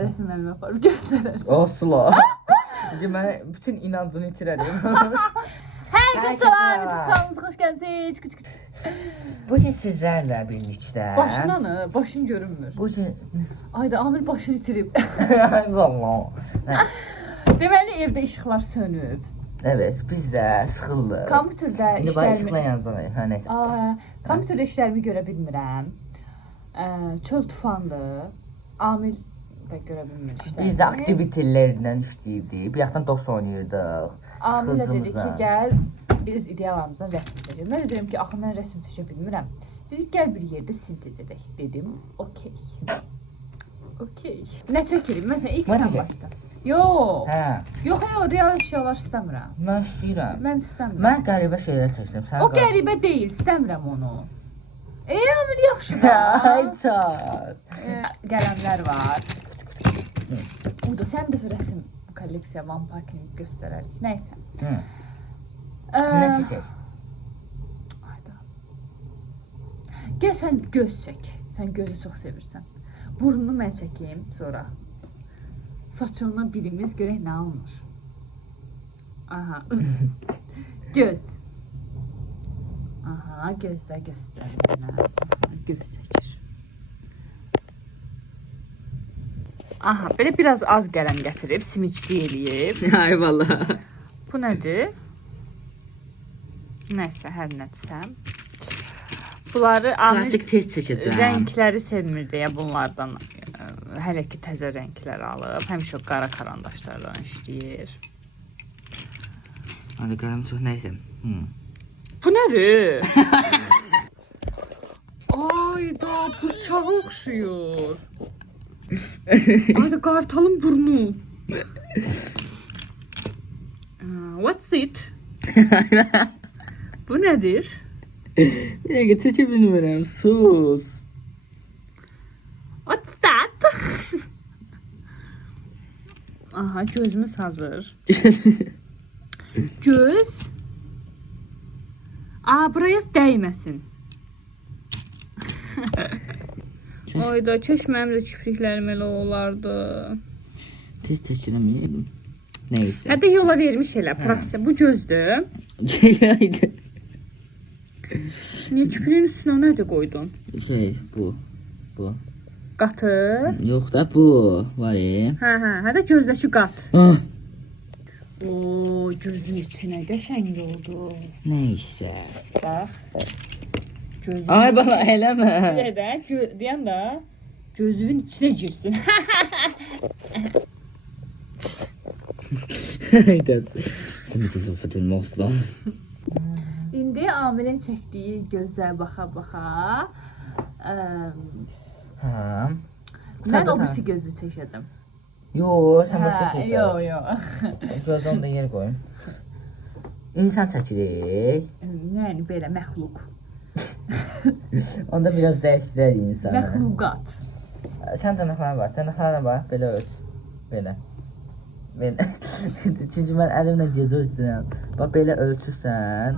resimlerimi aparıb göstərərsən. Oslo. Mən bütün inancını itirərəm. Herkese selam. Kanalımıza hoş geldiniz. Bugün sizlərlə birlikdə. Başına başın görünmür. Bugün... Ayda Amil başını itirib. Vallahi. Deməli evdə işıqlar sönüb. Evet, biz də sıxıldıq. Kompüterdə İndi bana işıqla yanacaq. Hə, neysə. Kompüterdə işlərimi görə bilmirəm. Çöl tufandır. Amil də görə bilmir işlərimi. Biz də aktivitələrindən işləyirdik. Bir yaxdan dost oynayırdıq. Amil dedi ki, gəl biz ideyalarımızdan rəsm çəkək. Mən dedim ki, axı mən rəsm çəkə bilmirəm. Dedi, gəl bir yerdə sintez edək. Dedim, okey. Okey. Nə çəkirim? Məsələn, ilk sən başla. Yox. Hə. Yox, real əşyalar istəmirəm. Mən istəyirəm. Mən istəmirəm. Mən qəribə şeylər çəkdim. O qəribə deyil, istəmirəm onu. Amil yaxşı da. Ay çat. Qələmlər var. Uda, sən də rəsm kolleksiya One Park'ini göstərərik. Nəysə. Nə çəkək? Ayda. Gəl sən göz çək. Sən gözü çox sevirsən. Burnunu mən çəkeyim sonra. Saçından birimiz görək nə alınır. Aha. Göz. Aha, gözdə göstərir mənə. Göz çəkir. Aha, belə biraz az qələm gətirib, simicli eləyib. Ay vallahi. Bu nədir? Nəsə, hər nədirsən. Bunları Klasik test çəkəcəm. Rəngləri sevmir deyə bunlardan hələ ki təzə rənglər alıb. Həmişə qara karandaşlarla işləyir. Hadi qələm çox nəysə. Bu nədir? Ayda, bıçağa oxşuyur. Ayda, qartalın burnu. What's it? Bu nədir? Bir dəqiqə çəkə bilmirəm, sus. What's that? Aha, gözümüz hazır. Göz. Buraya dəyməsin. Ayda, çeşməyim də kipriklərim elə olardı. Test çəkirəm, neysə. Hədə yola vermiş elə, professor. Bu gözdür. Haydi. Niyə kipriyin üstünə nədir qoydun? Bu. Qatı. Yox da bu, var Hədə gözdəki qat. Ah. Oo, gözün içinə qəşəng oldu. Neysə. Bax. Gözün Ay bana eləmə. Belə də, deyən də gözünün içinə girsin. Haydi. Sən də zəfətən asla. İndi Amilin çəkdiyi gözə baxa-baxa mən o birisi gözü çəkəcəm. Yox, sən başqa şey çək. Yox. Gözdən də yer qoyun. İnsan çəkirik. Yəni belə məxluq. Onda biraz dəyişdirək insanı. Məxluqat. Sən dırnaqlarına bax, dırnaqlarına bax, belə ölç. Belə. Çünki mən əlimlə gedirsən. Bax belə ölçürsən.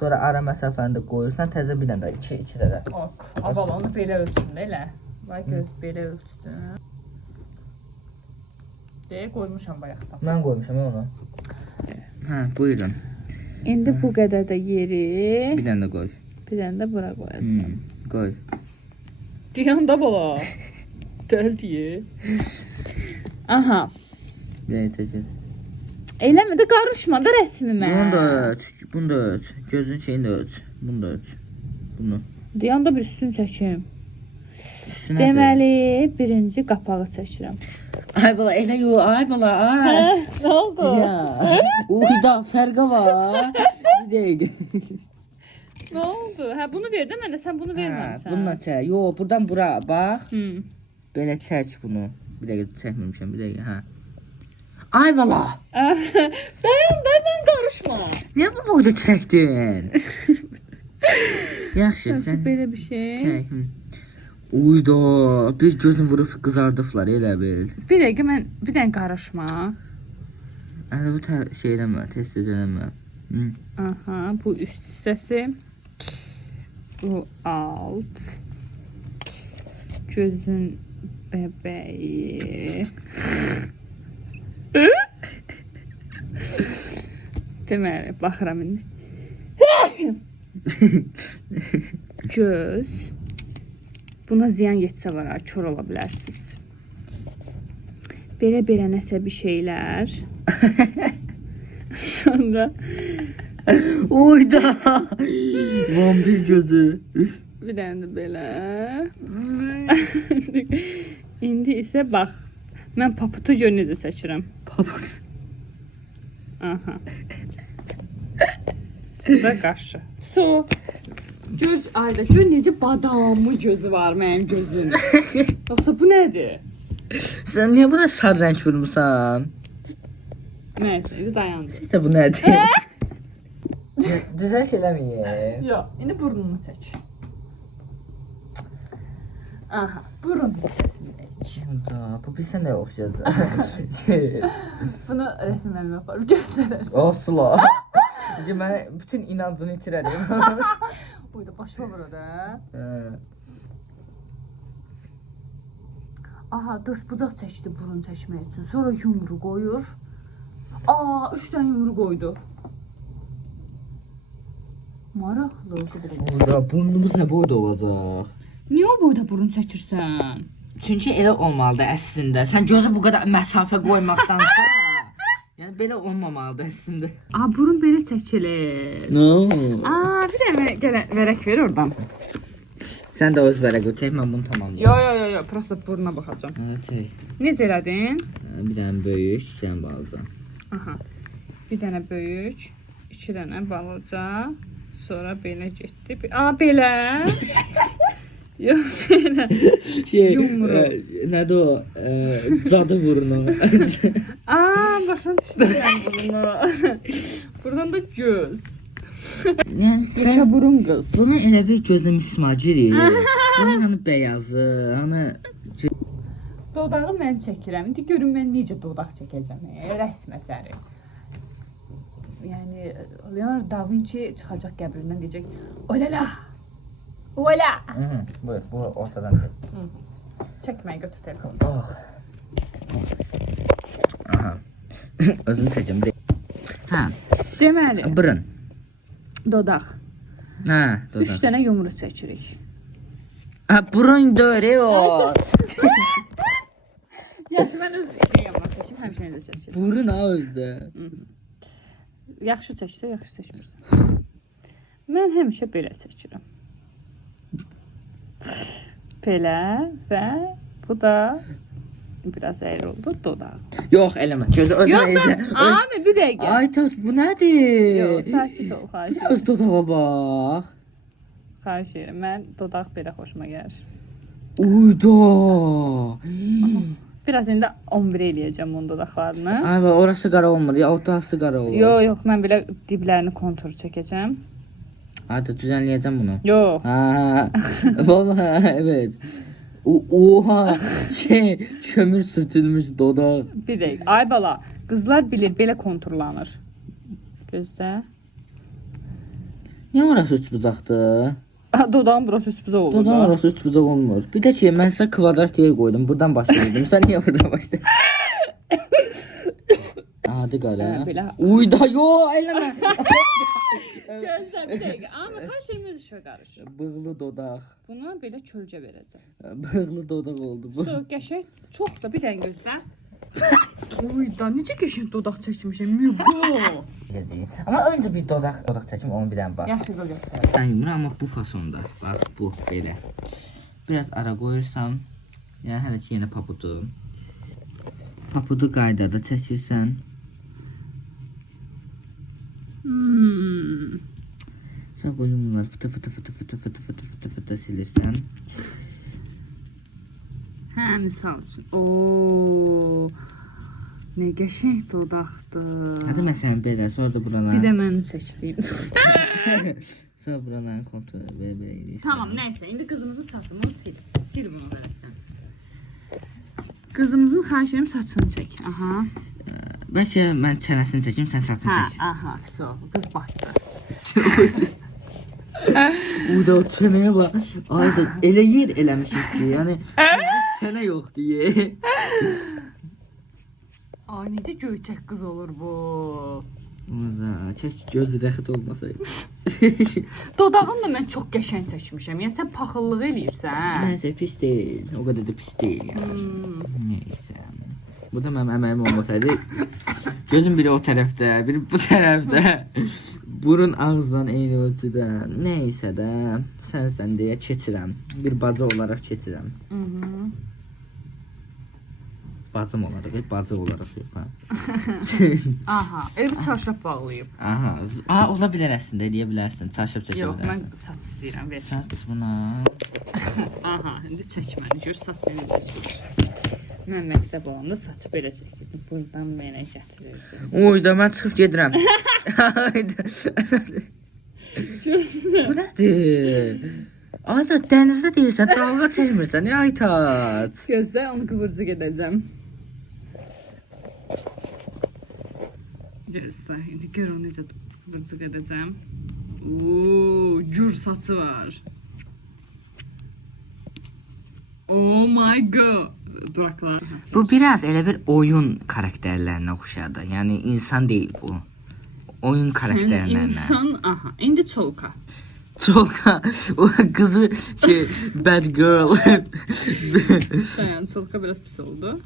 Sonra ara məsafəni də qoyursan, təzə bir dənə də 2 dənə. Ok. Abala onu belə ölçün də elə. Bax göz belə ölçdü. Qoymuşam bayaqdan. Mən qoymuşam onu. Hə, buyurun. İndi bu qədər də yeri bir dənə də qoy. Bir dənə də bura qoyacağam. Qoy. Deyən də bala. Dəl deyə. Aha. Belə çəkil. Eləmə də qarışma da rəsmimə. Bunu da ölç. Gözün şeyini də ölç. Bunu da ölç. Bunu. Deyən də bir üstünü çəkim. Deməli, birinci qapağı çəkirəm. Ay bala, elə yox, ay bala, ay. Nə oldu? Uyda, fərqə var. Bir dəqiqə. Nə oldu? Bunu ver də mənə, sən bunu verməmsən. Bununla çək. Yox, buradan bura, bax. Belə çək bunu. Bir dəqiqə çəkməmişəm, bir dəqiqə, Ay bala. Mən qarışma. Niyə bu boyda çəkdin? Yaxşı, sən belə bir şey. çək. Uyda, bir gözün vurub qızardıblar, elə bil. Bir dəqiqə, mən bir dənə qarışma. Hələ bu şey eləmə, test eləmə. Aha, bu üst hissəsi. Bu alt. Gözün Bebeği. Deməli, baxıram indi. Göz. Buna ziyan yetsə var, kör ola bilərsiniz. Belə nəsə bir şeylər. Sonra Oyda. Vampir gözü. bir dənə də belə. İndi isə bax. Mən paputu gör necə seçirəm. Papuk. Aha. Və qaşı. Su. Göz ayda gör necə badamlı gözü var mənim gözüm. Yoxsa bu nədir? Sen niye buna sarı renk vurmuşsan? Nəysə, indi dayandı. İşte bu nedir? Güzel şeyler mi ye? Yox, indi burnunu çək. Aha, burun hissəsini çək. Şimdi bu bir sene oxşadı. Bunu rəsmlərimə aparıb göstərərsən. Oslo. Ben bütün inancını itirərim. Uyda başa vurur da. Aha, 4 bucaq çəkdi burun çəkmək üçün. Sonra yumru qoyur. Aa, 3 dənə yumru qoydu. Maraqlı. Burada burnumuz ne boyda olacaq? Niyə o boyda burun çəkirsən? Çünki elə olmalıdır əslində. Sən gözü bu qədər məsafə qoymaqdansa, yəni belə olmamalıdır əslində. Aa, burun belə çəkilir. No. Aa, bir dənə gələ vərək ver oradan. Sən də öz vərəqi çək, mən bunu tamamlayım. Yo, prosta buruna baxacağam. Çək. Necə elədin? Bir dənə böyük, sən balaca. Aha. Bir dənə böyük, 2 dənə balaca, sonra belə getdi. Aa, belə. Yox, belə. Yumru. Nədir o? Cadı burnu. Aa, başa düşdüm bunu. Buradan da göz. Yəni Yekə burun qız. bunu elə bir gözüm ismacirik. Bunun hani beyazı, hani Dodağı mən çəkirəm. İndi görün mən necə dodaq çəkəcəm. Rəsm əsəri. Yəni Leonardo da Vinci çıxacaq qəbrindən deyəcək: "Olala! Ola!" Buyur, bu ortadan çək. Çəkməyi götür telefonu. Oh. Aha. Özümü çəkəm. Hə, Deməli, burun. dodaq. Hə, 3 dodaq. dənə yumru çəkirik. Ha, burun dörüyor. Yaxşı, mən öz yanıma çəkim, həmişə necə çəkir. Burun ha özdə. Yaxşı çəksə, yaxşı çəkmirsən. Mən həmişə belə çəkirəm. Belə və bu da biraz əyri oldu, dodaq. Yox, eləmə. Gözü özünə Yox, eləcək. abi bir dəqiqə. Ay toz, bu nədir? Yox, sakit ol, xahiş edirəm. Öz dodağa bax. Xahiş edirəm, mən dodaq belə xoşuma gəlir. Uyda. Biraz indi 11 eləyəcəm onun dodaqlarını. Ay bak, orası qara olmur, ya ortası qara olur. Yox, mən belə diblərini kontur çəkəcəm. Hadi düzenleyeceğim bunu. Yox. Ha, vallahi evet. Oha, kömür sürtülmüş dodaq. Bir dəqiqə. Ay bala, qızlar bilir belə konturlanır. Gözlə. Niye orası üç bucaqdır? Dodağın burası üst bucaq olur. Dodağın orası üç bucaq olmur. Bir də ki, mən sizə kvadrat yer qoydum. Buradan başlayırdım. Sən niyə buradan başladın? Hadi qara. Belə. Uyda, yo, eləmə. Gözlə bir dəqiqə. Amma xaşırımız işə qarışır. Bığlı dodaq. Buna belə kölcə verəcəm. Bığlı dodaq oldu bu. Çox qəşəng. Çox da bir dəqiqə gözlə. Uyda, necə qəşəng dodaq çəkmişəm. Mügo. Ama önce bir dodaq çəkim, onu bir dənə bax. Yaxşı qoy göstər. Ben bunu ama bu fasonda. Bak bu belə. Biraz ara qoyursan, yəni hələ ki yenə papudu. Papudu qaydada çəkirsən. Sonra qoyun bunları fıtı fıtı fıtı fıtı fıtı fıtı fıtı fıtı silirsən. Hə, misal üçün. Oo. Nə qəşəng dodaqdır. Hadi məsələn belə, sonra da burana. Bir də mənim çəkdiyim. Sonra buradan kontrol belə eləyirsən. Tamam, nəysə, indi qızımızın saçını sil. Sil bunu vərəqdən. Qızımızın xahiş edirəm saçını çək. Aha. Bəlkə mən çənəsini çəkim, sən saçını Hə, çək. aha, so. Qız batdı. Uda o çənəyə bax. Ayda elə yer eləmişik ki, yəni Sənə yox deyə. Ay necə göyçək qız olur bu. Orada çək göz rəxət olmasaydı. Dodağını da mən çox qəşəng çəkmişəm. Yəni sən paxıllıq eləyirsən. Nəysə pis deyil. O qədər də pis deyil yəni. Nəysə. Bu da mənim əməyim olmasaydı. Gözüm biri o tərəfdə, biri bu tərəfdə. Burun ağızdan eyni ölçüdə. Nəysə də sən deyə keçirəm. Bir bacı olaraq keçirəm. Bacım olaraq, bacı olaraq yox ha. Aha, evi çarşaf bağlayıb. Aha. Ola bilər əslində, eləyə bilərsən. Çarşaf çəkə Yox, bilərsən. mən saç istəyirəm, ver. Saç buna. Aha, indi çəkməni gör, saç necə çəkilir. Mən məktəb olanda saçı belə çəkirdim. Buradan mənə gətirirdim. Oy da mən çıxıb gedirəm. Bu nədir? Ayda dənizdə deyirsən, dalğa çəkmirsən, ya Aytat. Gözdə onu qıvırcıq edəcəm. Gözdə, indi gör onu necə qıvırcıq edəcəm. Ooo, gür saçı var. Oh my god. Duraklar. Bu biraz elə bir oyun karakterlərinə oxşadı. Yəni insan deyil bu. Oyun karakterlərinə. İnsan, aha, indi çolka. Çolka, o kızı bad girl. Dayan, çolka biraz pis oldu.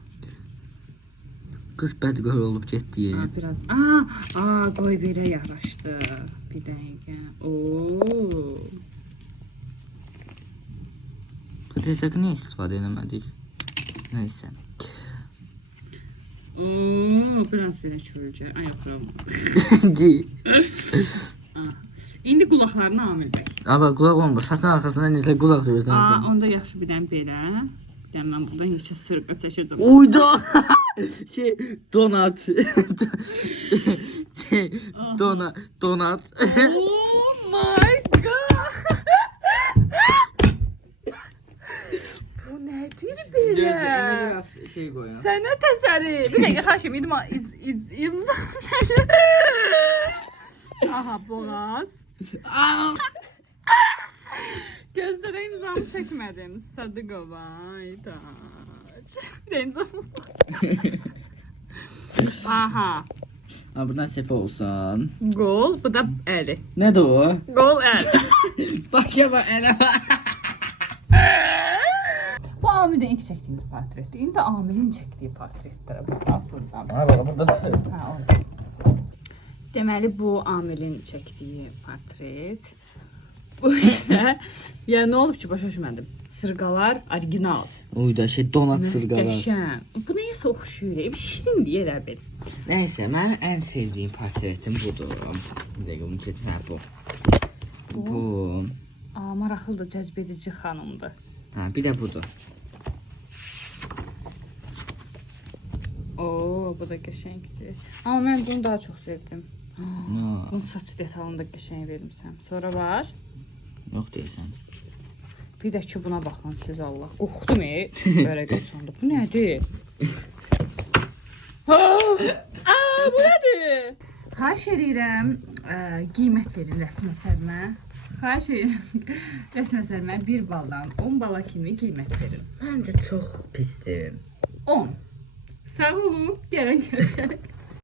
Kız bad girl olup getdi. Biraz, qoy belə yaraşdı. Bir dəqiqə. Ooo. Bu desək niyə istifadə eləmədik? Neyse. Ooo, biraz belə çürücü. Ay, yox, İndi qulaqlarını Amil bəy. Ama qulaq olmur. Saçın arxasında necə qulaq duyursan? Onda yaxşı bir dənə belə. Bir dənə mən buradan neçə sırqa çəkəcəm. Uydu. Donat. Donat. Oh my god. Bu nədir belə? Biraz şey qoyaq. Sənət əsəri. Bir dəqiqə xahiş edirəm. İmza. Aha, boğaz. Gözlərə imzamı çəkmədim. Sadıqova. Ayda. İmzamı. Aha. Buradan sepə olsan. Qol, bu da əli. Nədir o? Qol, əli. Başa bax, ələ bax. Bu Amil'in ilk çəkdiyimiz portretdir. İndi Amil'in çəkdiyi portretlərə baxaq buradan. Ha bax, burada Ha, orada. Deməli, bu Amil'in çəkdiyi portret. Bu isə, yəni nə olub ki, başa düşmədim. Sırğalar orijinal. Uyda donat sırğalar. Möhtəşəm. Bu nəyəsə oxşuyur. Bir şirindir elə bil. Nəysə, mənim ən sevdiyim portretim budur. Bir dəqiqə bunu keçmə bu. Bu. Maraqlıdır, cəzbedici xanımdır. Ha, bir də budur. Oo, bu da qəşəngdir. Amma mən bunu daha çox sevdim. Bunun saç detalını da qəşəng vermişsən. Sonra var. Yox deyirsən. Bir də ki buna baxın siz Allah. Qorxdum belə göçəndə. Bu nədir? Bu nədir? Xahiş edirəm, qiymət verin rəsm əsərimə. Xahiş edirəm, rəsm əsərimə 1 baldan 10 bala kimi qiymət verin. Məncə çox pisdir. 10. Sağ olun, gələn görüşərik.